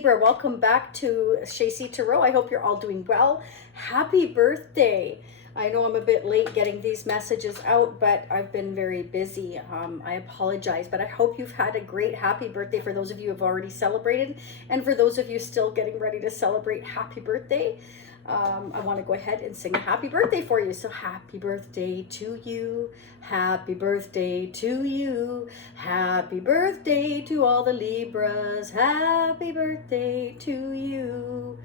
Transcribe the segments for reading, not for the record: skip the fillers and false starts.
Libra, welcome back to Shacy Tarot. I hope you're all doing well. Happy birthday. I know I'm a bit late getting these messages out, but I've been very busy. I apologize, but I hope you've had a great happy birthday for those of you who have already celebrated. And for those of you still getting ready to celebrate, happy birthday. I want to go ahead and sing a happy birthday for you. So happy birthday to you. Happy birthday to you. Happy birthday to all the Libras. Happy birthday to you.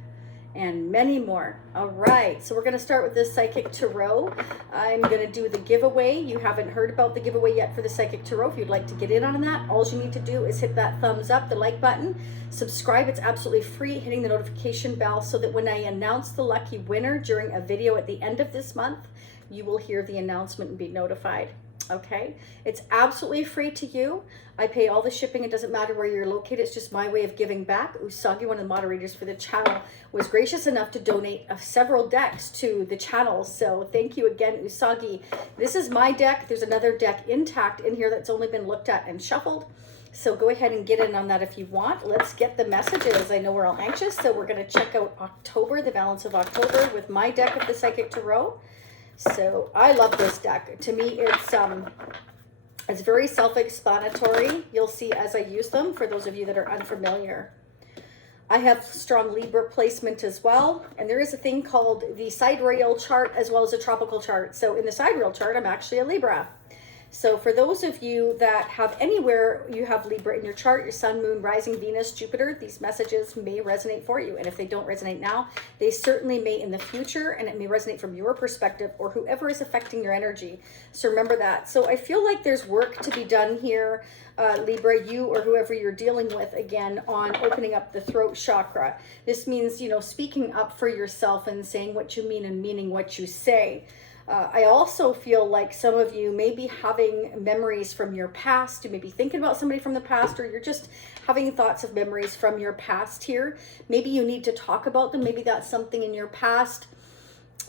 And many more. All right, so we're going to start with the Psychic Tarot. I'm going to do the giveaway. You haven't heard about the giveaway yet for the Psychic Tarot. If you'd like to get in on that, all you need to do is hit that thumbs up, the like button, subscribe. It's absolutely free, hitting the notification bell so that when I announce the lucky winner during a video at the end of this month, you will hear the announcement and be notified. Okay, it's absolutely free to you. I pay all the shipping. It doesn't matter where you're located. It's just my way of giving back. Usagi, one of the moderators for the channel, was gracious enough to donate several decks to the channel. So thank you again, Usagi. This is my deck. There's another deck intact in here that's only been looked at and shuffled. So go ahead and get in on that if you want. Let's get the messages. I know we're all anxious, so we're going to check out October, the balance of October, with my deck of the Psychic Tarot. So I love this deck. To me, it's very self-explanatory. You'll see as I use them, for those of you that are unfamiliar. I have strong Libra placement as well. And there is a thing called the sidereal chart as well as a tropical chart. So in the sidereal chart, I'm actually a Libra. So for those of you that have anywhere you have Libra in your chart, your Sun, Moon, Rising, Venus, Jupiter, these messages may resonate for you. And if they don't resonate now, they certainly may in the future, and it may resonate from your perspective or whoever is affecting your energy. So remember that. So I feel like there's work to be done here, Libra, you or whoever you're dealing with, again, on opening up the throat chakra. This means, you know, speaking up for yourself and saying what you mean and meaning what you say. I also feel like some of you may be having memories from your past. You may be thinking about somebody from the past, or you're just having thoughts of memories from your past here. Maybe you need to talk about them. Maybe that's something in your past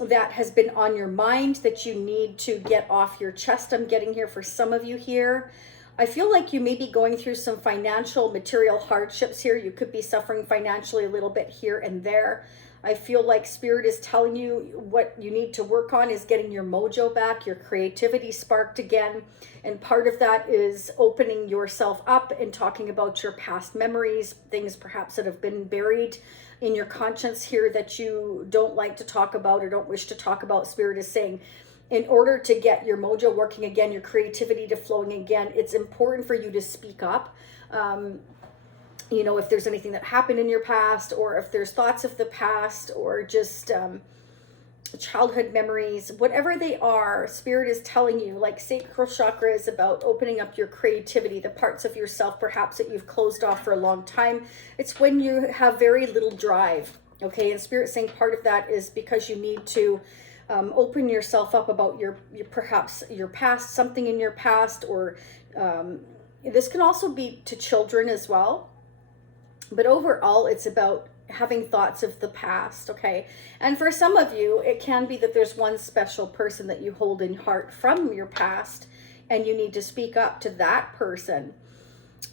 that has been on your mind that you need to get off your chest. I'm getting here for some of you here. I feel like you may be going through some financial, material hardships here. You could be suffering financially a little bit here and there. I feel like Spirit is telling you what you need to work on is getting your mojo back, your creativity sparked again. And part of that is opening yourself up and talking about your past memories, things perhaps that have been buried in your conscience here that you don't like to talk about or don't wish to talk about. Spirit is saying, in order to get your mojo working again, your creativity to flowing again, it's important for you to speak up. You know, if there's anything that happened in your past, or if there's thoughts of the past, or just childhood memories, whatever they are, Spirit is telling you, like sacral chakra is about opening up your creativity, the parts of yourself perhaps that you've closed off for a long time. It's when you have very little drive, okay? And Spirit saying part of that is because you need to open yourself up about your perhaps your past, something in your past, or this can also be to children as well. But overall, it's about having thoughts of the past, okay? And for some of you, it can be that there's one special person that you hold in heart from your past, and you need to speak up to that person.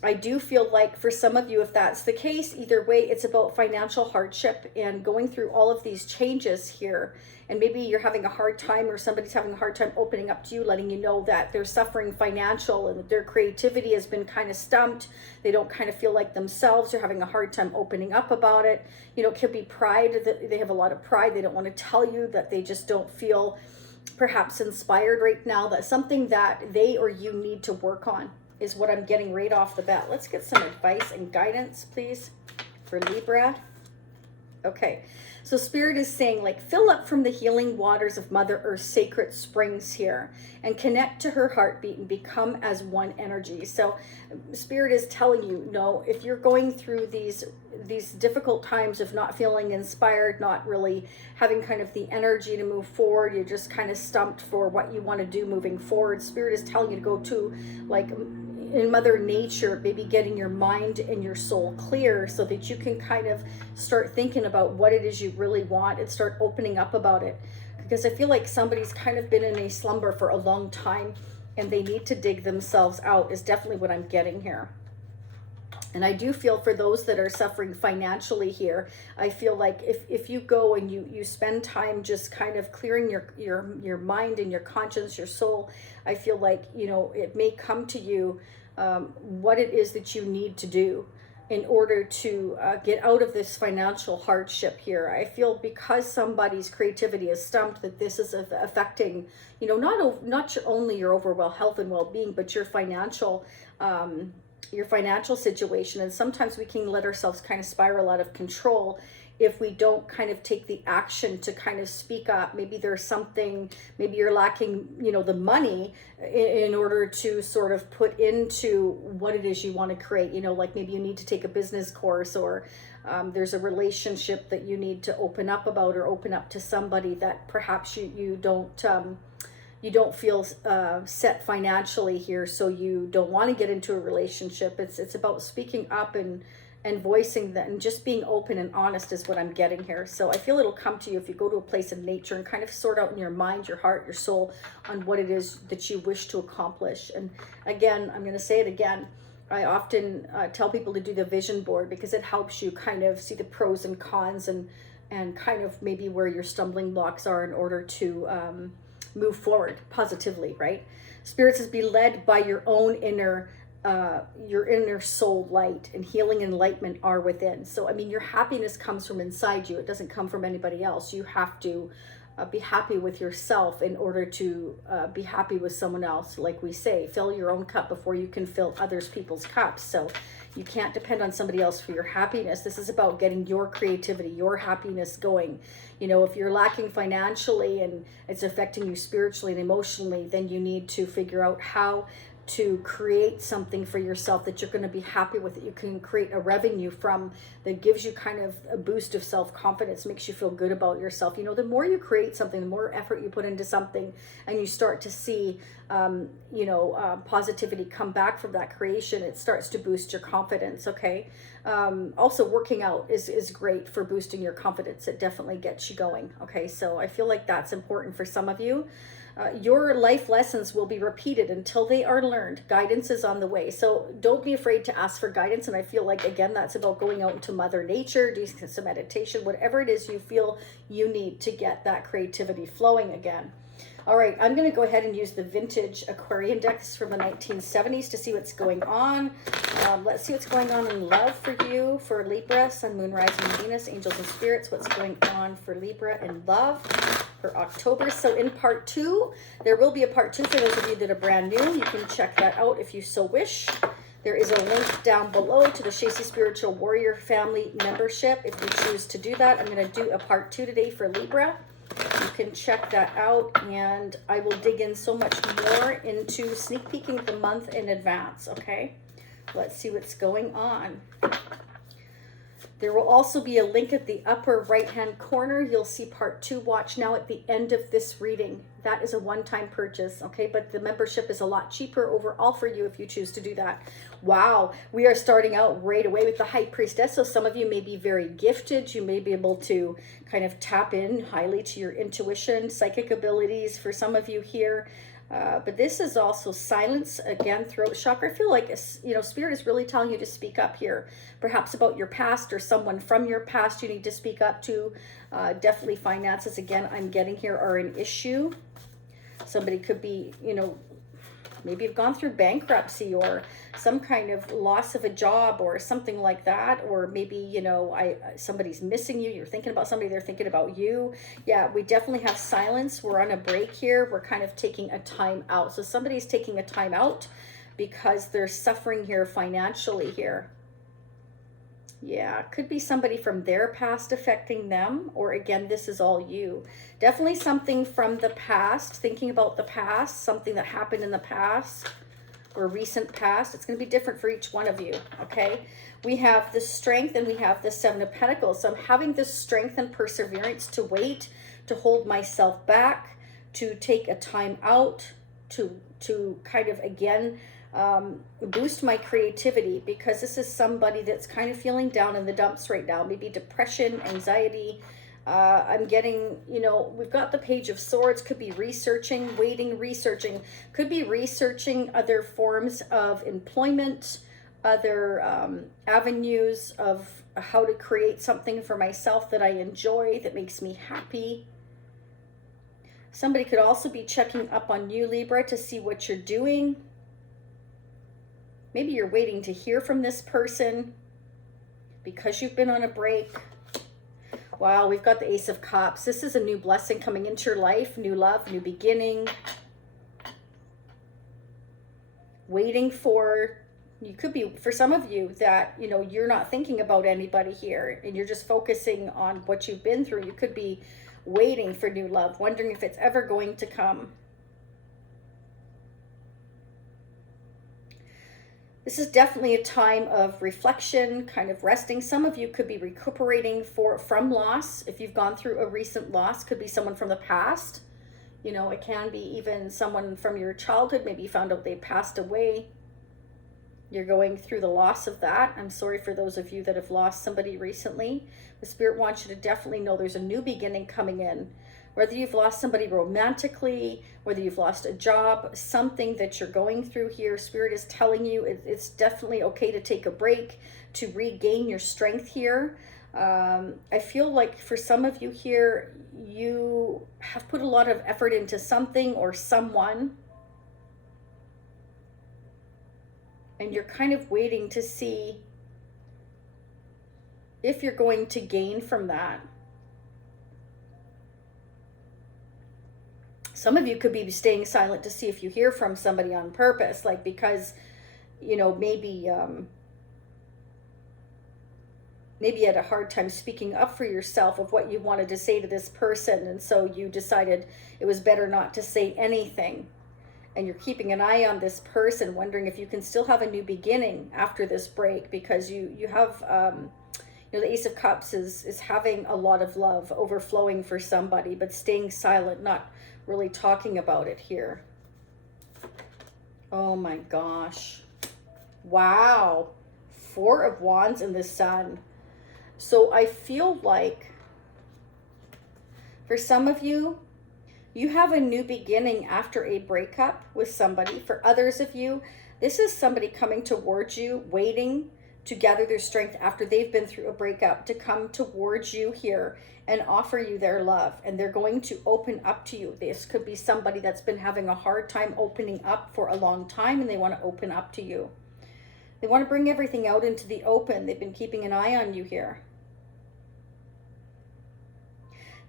I do feel like for some of you, if that's the case, either way, it's about financial hardship and going through all of these changes here. And maybe you're having a hard time, or somebody's having a hard time opening up to you, letting you know that they're suffering financial and that their creativity has been kind of stumped. They don't kind of feel like themselves. They're having a hard time opening up about it. You know, it could be pride, that they have a lot of pride. They don't want to tell you that they just don't feel perhaps inspired right now. That's something that they or you need to work on, is what I'm getting right off the bat. Let's get some advice and guidance, please, for Libra. Okay, so Spirit is saying, like, fill up from the healing waters of Mother Earth's sacred springs here and connect to her heartbeat and become as one energy. So Spirit is telling you, no, if you're going through these difficult times of not feeling inspired, not really having kind of the energy to move forward, you're just kind of stumped for what you want to do moving forward, Spirit is telling you to go to, like, in Mother Nature, maybe getting your mind and your soul clear so that you can kind of start thinking about what it is you really want and start opening up about it. Because I feel like somebody's kind of been in a slumber for a long time and they need to dig themselves out, is definitely what I'm getting here. And I do feel for those that are suffering financially here, I feel like if you go and you spend time just kind of clearing your mind and your conscience, your soul, I feel like, you know, it may come to you what it is that you need to do in order to get out of this financial hardship here. I feel because somebody's creativity is stumped, that this is affecting, you know, not only your overall health and well-being, but your financial situation. And sometimes we can let ourselves kind of spiral out of control if we don't kind of take the action to kind of speak up. Maybe there's something, maybe you're lacking, you know, the money in order to sort of put into what it is you want to create. You know, like maybe you need to take a business course, or there's a relationship that you need to open up about, or open up to somebody that perhaps you don't feel set financially here, so you don't want to get into a relationship. It's about speaking up and voicing that, and just being open and honest is what I'm getting here. So I feel it'll come to you if you go to a place of nature and kind of sort out in your mind, your heart, your soul on what it is that you wish to accomplish. And again, I'm going to say it again, I often tell people to do the vision board, because it helps you kind of see the pros and cons, and kind of maybe where your stumbling blocks are in order to move forward positively, right? Spirit says, be led by your own inner soul light, and healing and enlightenment are within. So, I mean, your happiness comes from inside you. It doesn't come from anybody else. You have to be happy with yourself in order to be happy with someone else. Like we say, fill your own cup before you can fill others people's cups. So you can't depend on somebody else for your happiness. This is about getting your creativity, your happiness going. You know, if you're lacking financially and it's affecting you spiritually and emotionally, then you need to figure out how to create something for yourself that you're going to be happy with, that you can create a revenue from, that gives you kind of a boost of self-confidence, makes you feel good about yourself. You know, the more you create something, the more effort you put into something, and you start to see positivity come back from that creation, it starts to boost your confidence. Okay. Also, working out is great for boosting your confidence. It definitely gets you going. Okay, so I feel like that's important for some of you. Your life lessons will be repeated until they are learned. Guidance is on the way. So don't be afraid to ask for guidance. And I feel like, again, that's about going out into Mother Nature, doing some meditation, whatever it is you feel you need to get that creativity flowing again. All right, I'm going to go ahead and use the vintage Aquarian deck. This is from the 1970s to see what's going on. Let's see what's going on in love for you, for Libra, Sun, Moon, Rising, Venus, Angels and Spirits. What's going on for Libra in love for October. So in part 2, there will be a part 2 for those of you that are brand new. You can check that out if you so wish. There is a link down below to the Shacy Spiritual Warrior Family membership if you choose to do that. I'm going to do a part 2 today for Libra. You can check that out, and I will dig in so much more into sneak peeking the month in advance. Okay, let's see what's going on. There will also be a link at the upper right hand corner. You'll see part 2. Watch now at the end of this reading. That is a one-time purchase, okay? But the membership is a lot cheaper overall for you if you choose to do that. Wow, we are starting out right away with the High Priestess. So some of you may be very gifted. You may be able to kind of tap in highly to your intuition, psychic abilities for some of you here. But this is also silence, again, throat chakra. I feel like, you know, Spirit is really telling you to speak up here, perhaps about your past or someone from your past you need to speak up to. Definitely finances, again, I'm getting here, are an issue. Somebody could be, you know, maybe you've gone through bankruptcy or some kind of loss of a job or something like that. Or maybe, you know, somebody's missing you. You're thinking about somebody, they're thinking about you. Yeah, we definitely have silence. We're on a break here. We're kind of taking a time out. So somebody's taking a time out because they're suffering here financially here. Yeah, could be somebody from their past affecting them, or again, this is all you. Definitely something from the past, thinking about the past, something that happened in the past or recent past. It's going to be different for each one of you, okay? We have the Strength and we have the Seven of Pentacles. So I'm having the strength and perseverance to wait, to hold myself back, to take a time out, to kind of, again, boost my creativity, because this is somebody that's kind of feeling down in the dumps right now, maybe depression, anxiety. I'm getting, you know, we've got the Page of Swords, could be researching, waiting, researching, could be researching other forms of employment, other avenues of how to create something for myself that I enjoy, that makes me happy. Somebody could also be checking up on you, Libra, to see what you're doing. Maybe you're waiting to hear from this person because you've been on a break. Wow, we've got the Ace of Cups. This is a new blessing coming into your life, new love, new beginning. Waiting for, you could be, for some of you, that, you know, you're not thinking about anybody here and you're just focusing on what you've been through. You could be waiting for new love, wondering if it's ever going to come. This is definitely a time of reflection, kind of resting. Some of you could be recuperating from loss. If you've gone through a recent loss, could be someone from the past. You know, it can be even someone from your childhood. Maybe you found out they passed away. You're going through the loss of that. I'm sorry for those of you that have lost somebody recently. The Spirit wants you to definitely know there's a new beginning coming in. Whether you've lost somebody romantically, whether you've lost a job, something that you're going through here, Spirit is telling you it's definitely okay to take a break, to regain your strength here. I feel like for some of you here, you have put a lot of effort into something or someone, and you're kind of waiting to see if you're going to gain from that. Some of you could be staying silent to see if you hear from somebody on purpose, like because, you know, maybe you had a hard time speaking up for yourself of what you wanted to say to this person, and so you decided it was better not to say anything. And you're keeping an eye on this person, wondering if you can still have a new beginning after this break, because you have, you know, the Ace of Cups is having a lot of love overflowing for somebody, but staying silent, not really talking about it here. Oh my gosh. Wow. 4 of Wands and the Sun. So I feel like for some of you, you have a new beginning after a breakup with somebody. For others of you, this is somebody coming towards you, waiting to gather their strength after they've been through a breakup, to come towards you here and offer you their love. And they're going to open up to you. This could be somebody that's been having a hard time opening up for a long time, and they want to open up to you. They want to bring everything out into the open. They've been keeping an eye on you here.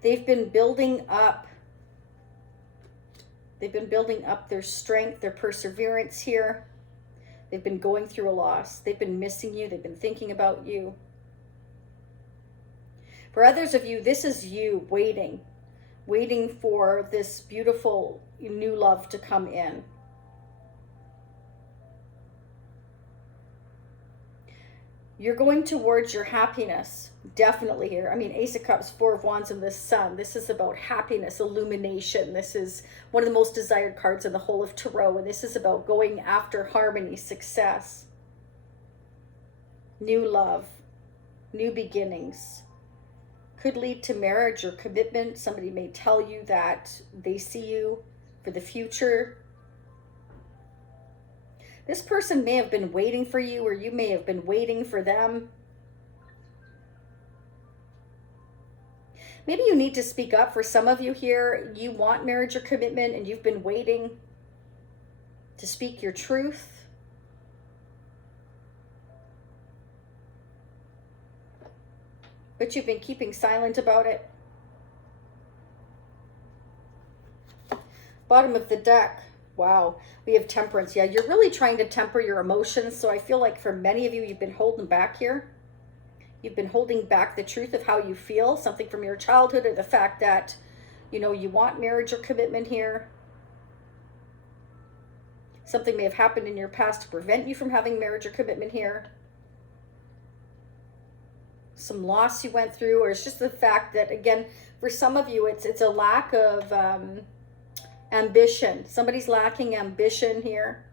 They've been building up. They've been building up their strength, their perseverance here. They've been going through a loss. They've been missing you. They've been thinking about you. For others of you, this is you waiting for this beautiful new love to come in. You're going towards your happiness, definitely here. I mean, Ace of Cups, 4 of Wands, and the Sun. This is about happiness, illumination. This is one of the most desired cards in the whole of Tarot, and this is about going after harmony, success, new love, new beginnings. Could lead to marriage or commitment. Somebody may tell you that they see you for the future. This person may have been waiting for you, or you may have been waiting for them. Maybe you need to speak up. For some of you here, you want marriage or commitment, and you've been waiting to speak your truth. But you've been keeping silent about it. Bottom of the deck. Wow. We have Temperance. Yeah, you're really trying to temper your emotions. So I feel like for many of you, you've been holding back here. You've been holding back the truth of how you feel. Something from your childhood, or the fact that, you know, you want marriage or commitment here. Something may have happened in your past to prevent you from having marriage or commitment here. Some loss you went through, or it's just the fact that, again, for some of you, it's a lack of ambition. Somebody's lacking ambition here.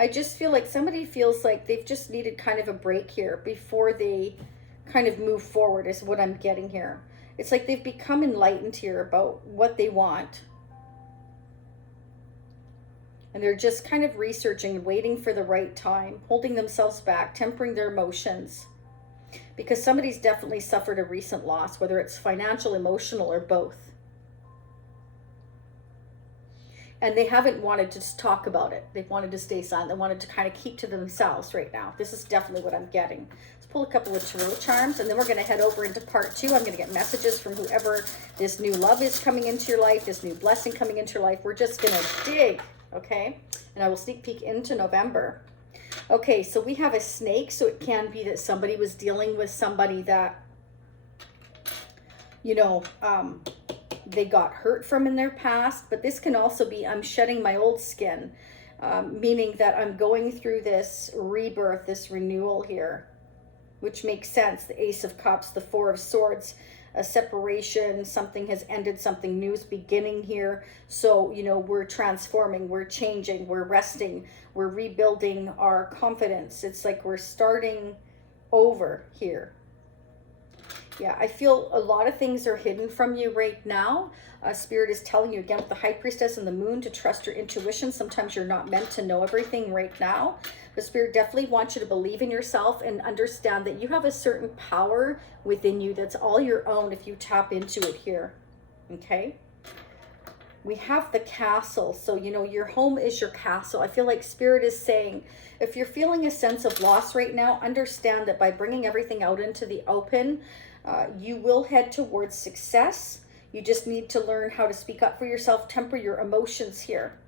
I just feel like somebody feels like they've just needed kind of a break here before they kind of move forward, is what I'm getting here. It's like they've become enlightened here about what they want. And they're just kind of researching and waiting for the right time, holding themselves back, tempering their emotions. Because somebody's definitely suffered a recent loss, whether it's financial, emotional, or both. And they haven't wanted to just talk about it. They've wanted to stay silent. They wanted to kind of keep to themselves right now. This is definitely what I'm getting. Let's pull a couple of tarot charms, and then we're going to head over into part 2. I'm going to get messages from whoever this new love is coming into your life, this new blessing coming into your life. We're just going to dig, okay? And I will sneak peek into November. Okay, so we have a snake, so it can be that somebody was dealing with somebody that, you know, they got hurt from in their past, but this can also be, I'm shedding my old skin, meaning that I'm going through this rebirth, this renewal here, which makes sense. The Ace of Cups, the Four of Swords, a separation, something has ended, something new is beginning here. So, you know, we're transforming, we're changing, we're resting, we're rebuilding our confidence. It's like we're starting over here. Yeah, I feel a lot of things are hidden from you right now. Spirit is telling you, again, with the High Priestess and the Moon, to trust your intuition. Sometimes you're not meant to know everything right now. But Spirit definitely wants you to believe in yourself and understand that you have a certain power within you that's all your own if you tap into it here. Okay? We have the Castle. So, you know, your home is your castle. I feel like Spirit is saying, if you're feeling a sense of loss right now, understand that by bringing everything out into the open, you will head towards success. You just need to learn how to speak up for yourself, temper your emotions here.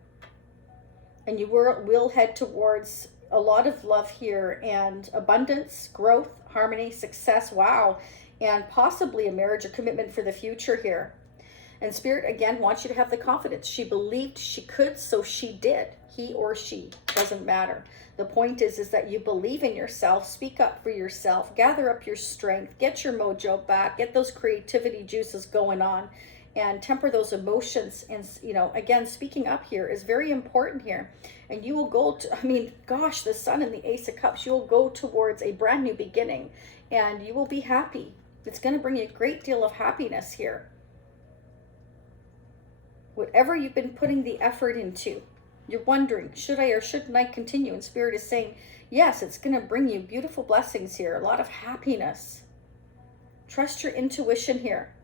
And you will head towards a lot of love here and abundance, growth, harmony, success, wow, and possibly a marriage or commitment for the future here. And Spirit, again, wants you to have the confidence. She believed she could, so she did. He or she, doesn't matter. The point is that you believe in yourself, speak up for yourself, gather up your strength, get your mojo back, get those creativity juices going on, and temper those emotions. And, you know, again, speaking up here is very important here. And you will go to, I mean, gosh, the Sun and the Ace of Cups, you will go towards a brand new beginning, and you will be happy. It's going to bring you a great deal of happiness here. Whatever you've been putting the effort into, you're wondering, should I or shouldn't I continue? And Spirit is saying, yes, it's going to bring you beautiful blessings here, a lot of happiness. Trust your intuition here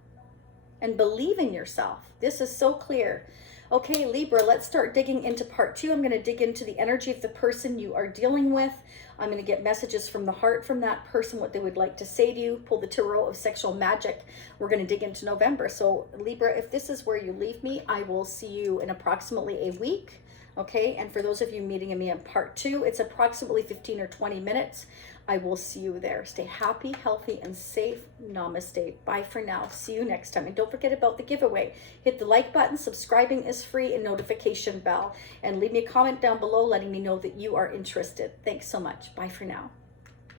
and believe in yourself. This is so clear. Okay, Libra, let's start digging into part 2. I'm going to dig into the energy of the person you are dealing with. I'm going to get messages from the heart from that person, what they would like to say to you. Pull the tarot of sexual magic. We're going to dig into November. So Libra, if this is where you leave me, I will see you in approximately a week. Okay, and for those of you meeting me in part 2, it's approximately 15 or 20 minutes. I will see you there. Stay happy, healthy, and safe. Namaste. Bye for now. See you next time. And don't forget about the giveaway. Hit the like button. Subscribing is free, and notification bell. And leave me a comment down below letting me know that you are interested. Thanks so much. Bye for now.